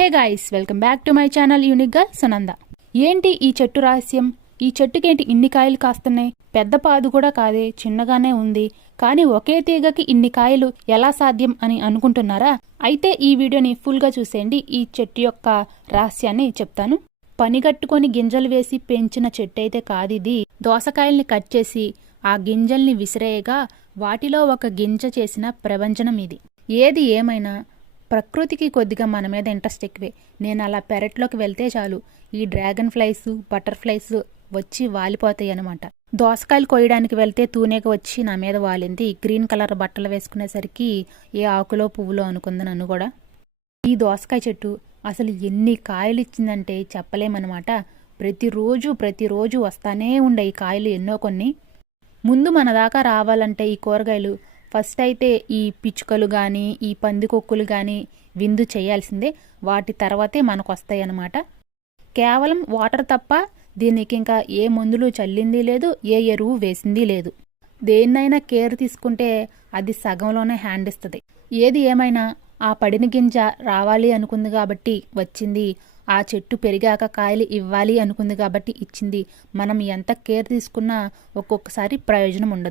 Hey guys welcome back to my channel unique girl Sunanda. ఏంటి ఈ చెట్టు రహస్యం? ఈ చెట్టుకేంటి ఇన్ని కాయలు కాస్తున్నాయి? పెద్ద పాదు కూడా కాదే చిన్నగానే ఉంది. కానీ ఒకే తీగకి ఇన్ని కాయలు ఎలా సాధ్యం అని అనుకుంటున్నారా? అయితే ఈ వీడియోని ఫుల్గా చూసేయండి. ఈ చెట్టు యొక్క రహస్యాన్ని చెప్తాను. పనిగట్టుకొని గింజలు వేసి పెంచిన చెట్టు అయితే కాదిది. దోసకాయల్ని కట్ చేసి ఆ గింజల్ని విసిరేయగా వాటిలో ఒక గింజ చేసిన ప్రపంచనం ఇది. ఏది ఏమైనా ప్రకృతికి కొద్దిగా మన మీద ఇంట్రెస్ట్ ఎక్కువే. నేను అలా పెరట్లోకి వెళ్తే చాలు. ఈ డ్రాగన్ ఫ్లైస్ బటర్ఫ్లైస్ వచ్చి వాలిపోతాయి అనమాట దోసకాయలు కొయ్యడానికి వెళ్తే తూనేక వచ్చి నా మీద వాలింది. గ్రీన్ కలర్ బట్టలు వేసుకునేసరికి ఏ ఆకులో పువ్వులో అనుకుంది నన్ను కూడా. ఈ దోసకాయ చెట్టు అసలు ఎన్ని కాయలు ఇచ్చిందంటే చెప్పలేమన్నమాట. ప్రతిరోజు ప్రతిరోజు వస్తానే ఉండే ఈ కాయలు ఎన్నో కొన్ని. ముందు మన దాకా రావాలంటే ఈ కూరగాయలు ఫస్ట్ అయితే ఈ పిచ్చుకలు కానీ ఈ పందికొక్కులు కానీ విందు చేయాల్సిందే. వాటి తర్వాతే మనకు వస్తాయి అన్నమాట కేవలం వాటర్ తప్ప దీనికి ఇంకా ఏ మందులు చల్లింది లేదు ఏ ఎరువు వేసింది లేదు. దేన్నైనా కేర్ తీసుకుంటే అది సగంలోనే హ్యాండ్ ఇస్తుంది ఏది ఏమైనా ఆ పడిన గింజ రావాలి అనుకుంది కాబట్టి వచ్చింది ఆ చెట్టు పెరిగాక కాయలు ఇవ్వాలి అనుకుంది కాబట్టి ఇచ్చింది. మనం ఎంత కేర్ తీసుకున్నా ఒక్కొక్కసారి ప్రయోజనం ఉండదు.